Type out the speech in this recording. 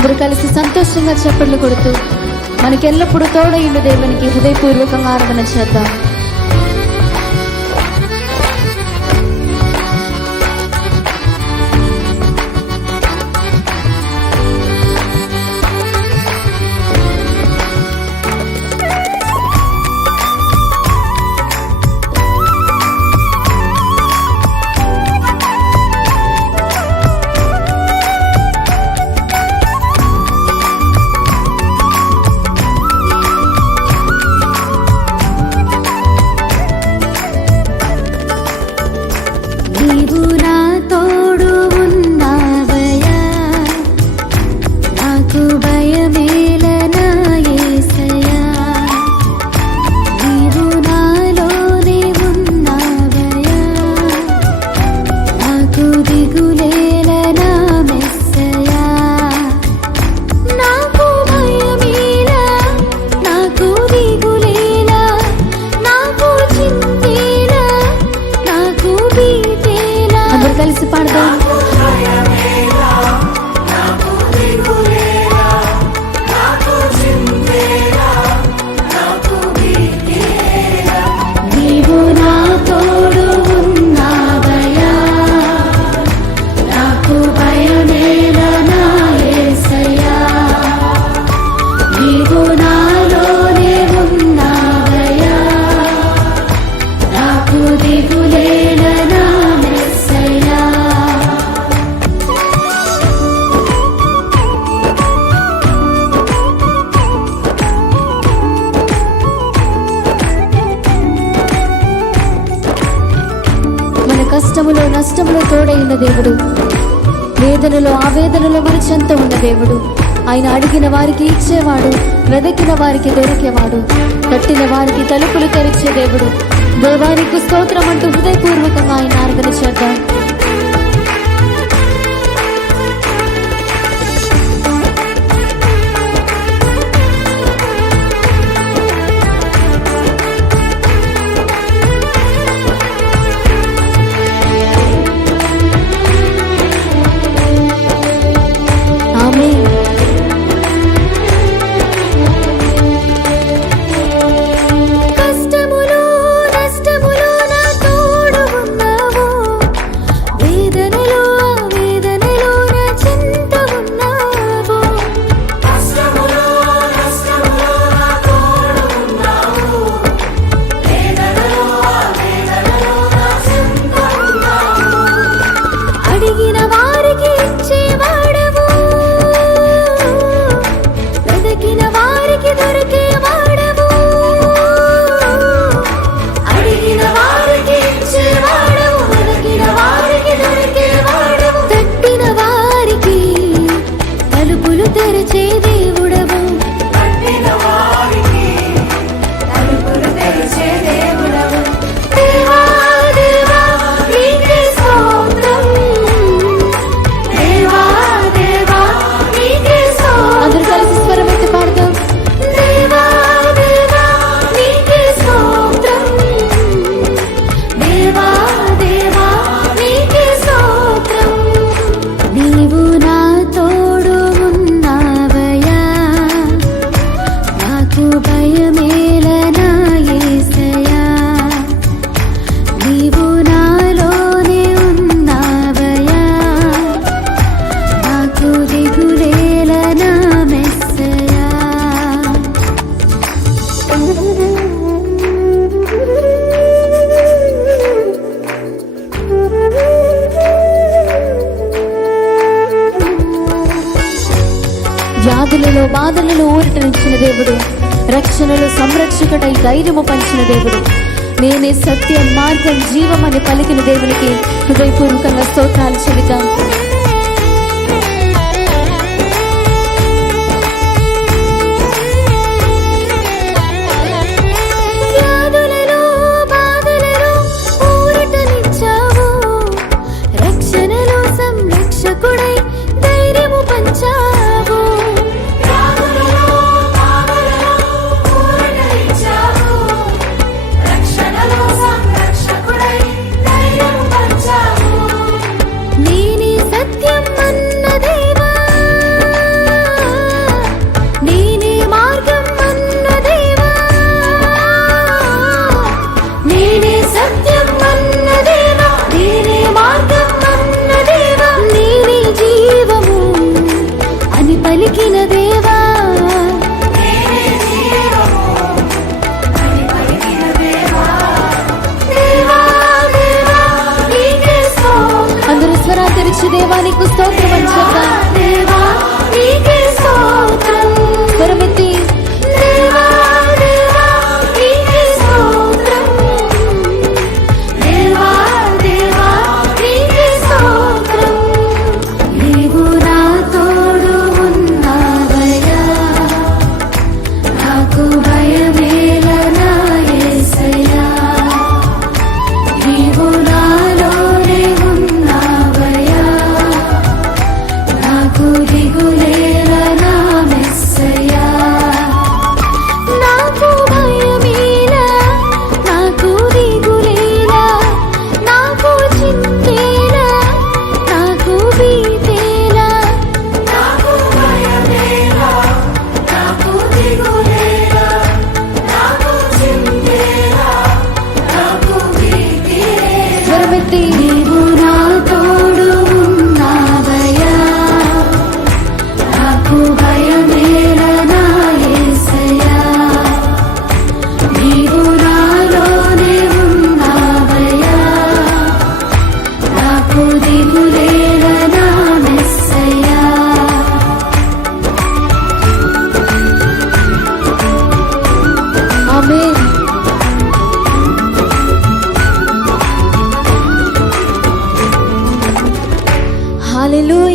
అందరూ కలిసి సంతోషంగా చప్పట్లు కొడుతూ మనకెల్లప్పుడూ తోడయుండు దేవునికి హృదయపూర్వకంగా ఆరాధన చేద్దాం. కలిసి పాడదాం. కష్టములో నష్టములో తోడైన దేవుడు, వేదనలో ఆవేదనలో మన చెంత ఉన్న దేవుడు. ఆయన అడిగిన వారికి ఇచ్చేవాడు, వెదకిన వారికి దొరికేవాడు, కట్టిన వారికి తలుపులు తెరిచే దేవుడు. దేవానికి స్తోత్రం అంటూ హృదయపూర్వకంగా ఆయన ఆరాధన చేద్దాం. వ్యాధులలో బాధలలో ఊరటనిచ్చిన దేవుడు, రక్షణలో సంరక్షకుడై ధైర్యము పంచిన దేవుడు, నేనే సత్యం మార్గం జీవం అని పలికిన దేవునికి హృదయపూర్వకంగా స్తోత్రాలు చెబుతాం. నేనే ఎత్తి నీవు నా తోడు ఉన్నావయ్యా, నాకు భయమేలనా యేసయ్యా. నీవు నాలోనే ఉన్నావయ్యా, నాకు దిగులేలనా మెస్సయ్యా. ఆమేన్. హల్లెలూయా.